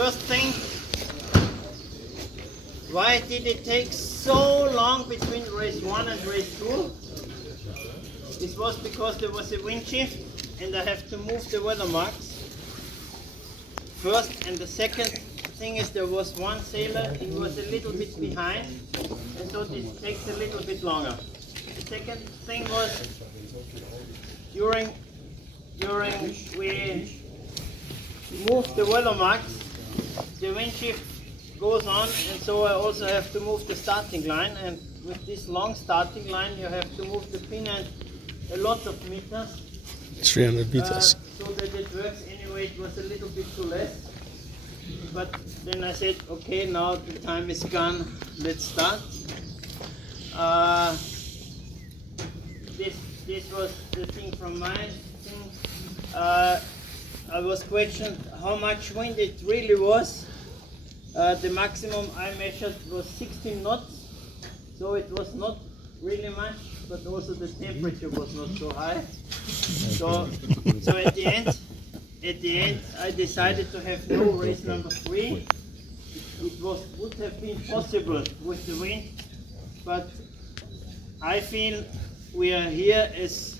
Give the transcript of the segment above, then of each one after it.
first thing, why did it take so long between race 1 and race 2? This was because there was a wind shift and I have to move the weather marks first, and the second thing is there was one sailor, he was a little bit behind, and so this takes a little bit longer. The second thing was during we move the weather marks, the wind shift goes on, and so I also have to move the starting line, and with this long starting line you have to move the Pinend a lot of meters. 300 meters. So that it works. Anyway, it was a little bit too less. But then I said, okay, now the time is gone, let's start. This was the thing from my thing. I was questioned how much wind it really was. The maximum I measured was 16 knots, so it was not really much, but also the temperature was not so high. So at the end, I decided to have no race number 3. It would have been possible with the wind, but I feel we are here as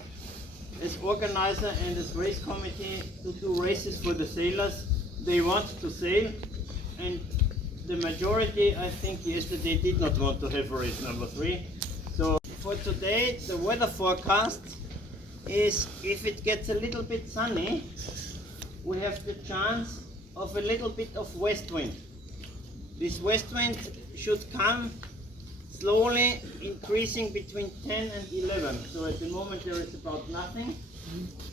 organizer and as race committee to do races for the sailors. They want to sail, and the majority, I think, yesterday did not want to have a race number 3. So for today, the weather forecast is if it gets a little bit sunny, we have the chance of a little bit of west wind. This west wind should come slowly increasing between 10 and 11. So at the moment there is about nothing.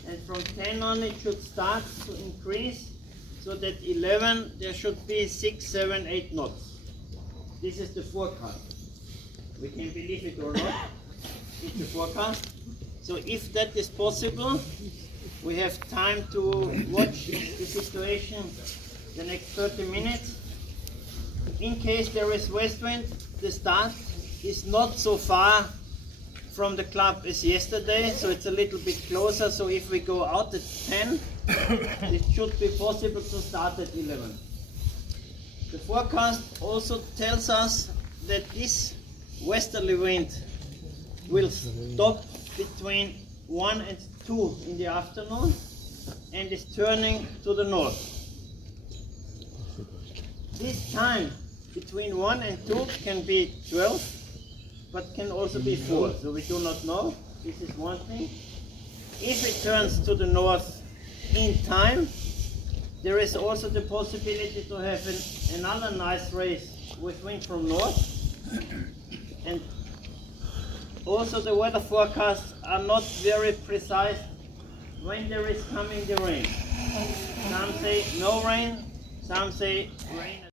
And from 10 on it should start to increase, so that 11 there should be 6, 7, 8 knots. This is the forecast. We can believe it or not, it's the forecast. So if that is possible, we have time to watch the situation the next 30 minutes. In case there is west wind, the start is not so far from the club as yesterday, so it's a little bit closer. So if we go out at 10, it should be possible to start at 11. The forecast also tells us that this westerly wind will stop between 1 and 2 in the afternoon and is turning to the north. This time between 1 and 2 can be 12, but can also be 4, so we do not know. This is one thing. If it turns to the north in time, there is also the possibility to have another nice race with wind from north. And also the weather forecasts are not very precise when there is coming the rain. Some say no rain, some say rain.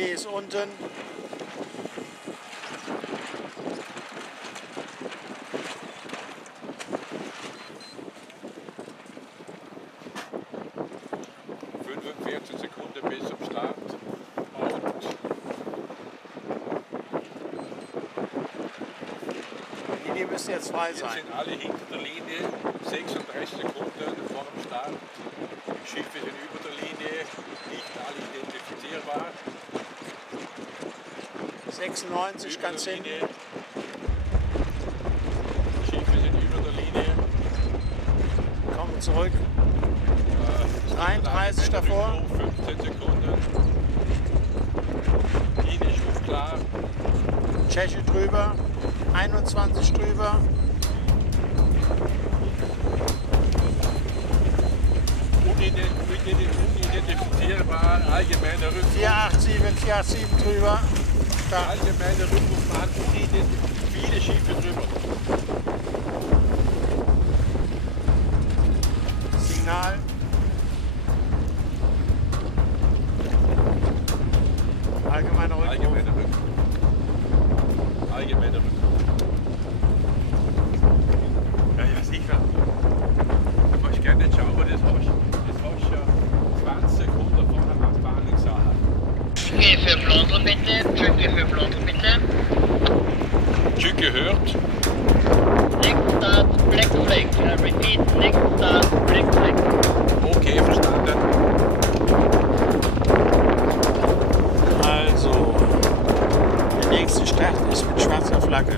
G ist unten. ist am Start. Die Linie müsste jetzt frei Jetzt sein. sind alle hinter der Linie, 36 Sekunden vor dem Start. Die Schiffe sind über der Linie, nicht alle identifizierbar. 96 Über ganz der hinten. Linie. Die Schiffe sind über der Linie. Kommen zurück. 33 davor. 15 Sekunden. Linie ist unklar. Tscheche drüber. 21 drüber. Unidentifizierbar, allgemeiner Rückruf. 487, 487 drüber. Da. Allgemeiner Rückruf, man hat viele Schiffe drüber. Signal. Allgemeiner Rückruf. Allgemeiner Rückruf. Allgemeiner Rückruf. Ja, sicher. Du kannst gerne nicht schauen, das hast du ja 20 Sekunden vorher nach Bahn gesagt. Tschücke für Blondel bitte, Tschücke für Blondel bitte. Tschück gehört. Next start, Black Flag. I repeat, next start, Black Flag. Okay, verstanden. Also, der nächste Start ist mit schwarzer Flagge.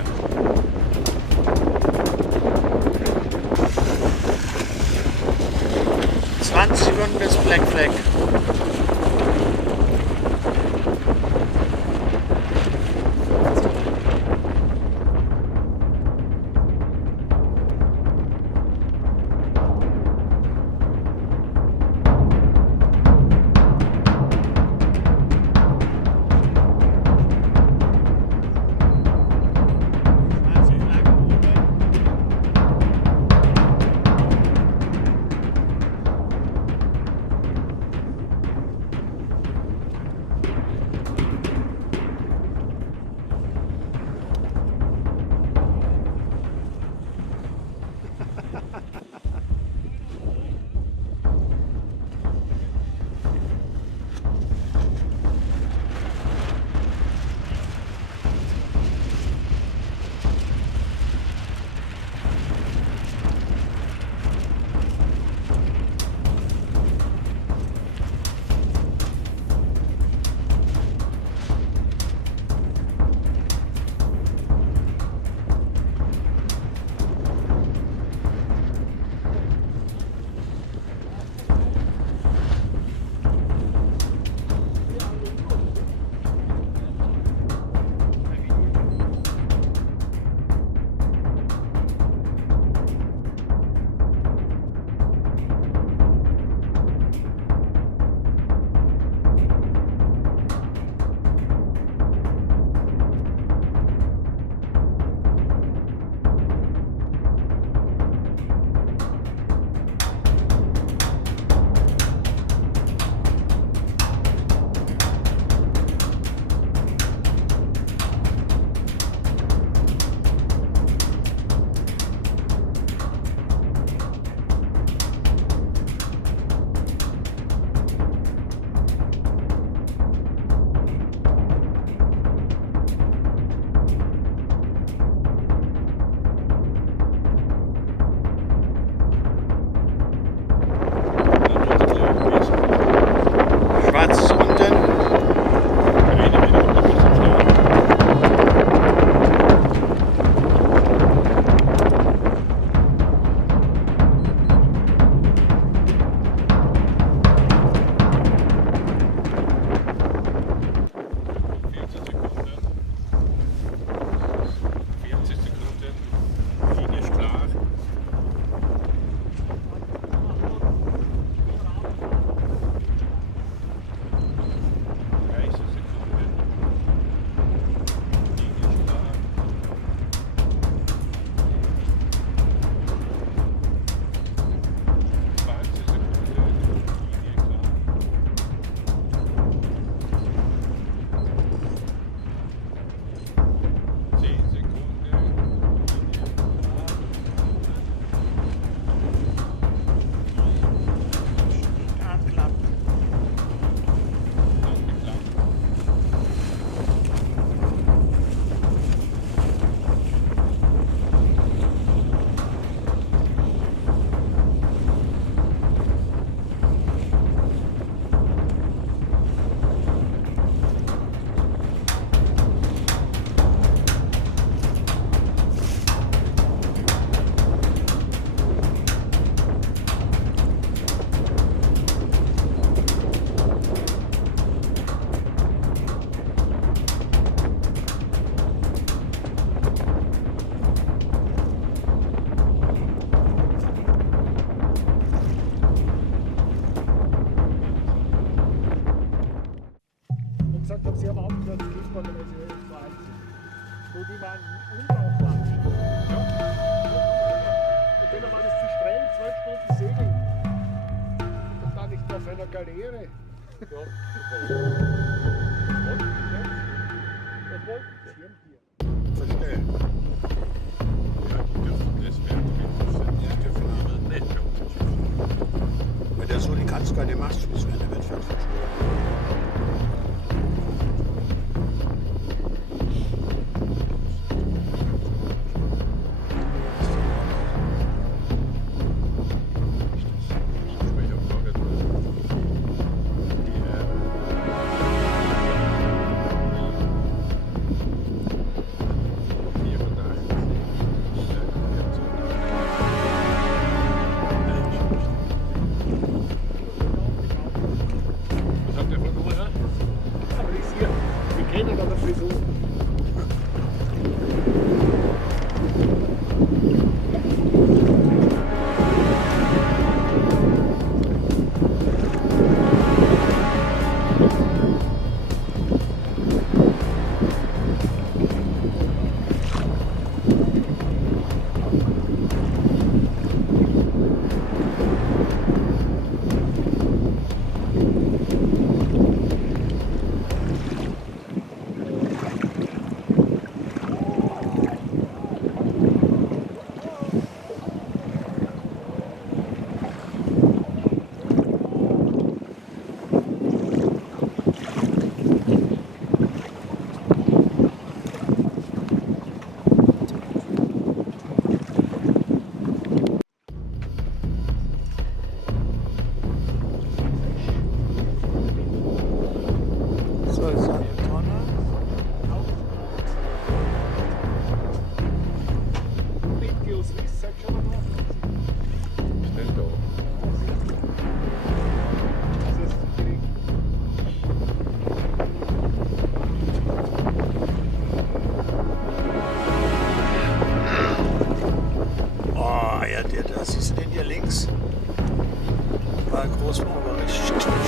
Sekunden bis Black Flag. hat sie aber aufgehört, das Fußball, weil sie jetzt zu alt sind. So, die waren unbrauchbar. Ja. Und dann war das zu streng, 12 Stunden Segeln. Und dann nicht auf einer Galeere. Ja, Was wollten Sie hier? Verstehen. ja, die dürfen das werden, Ja, dürfen wir. nicht bei uns. Weil der SUI kannst keine Mastspitzen während der Wettfahrt verstehen. Was hat der von Nummer? Aber ich sehe, die kennen aber Frisur. So, ist eine Tonne. Videos, sag schon mal was. Schnell da. Also, das ist gering. Oh, ja, der da, siehst du den hier links? War groß, war aber richtig.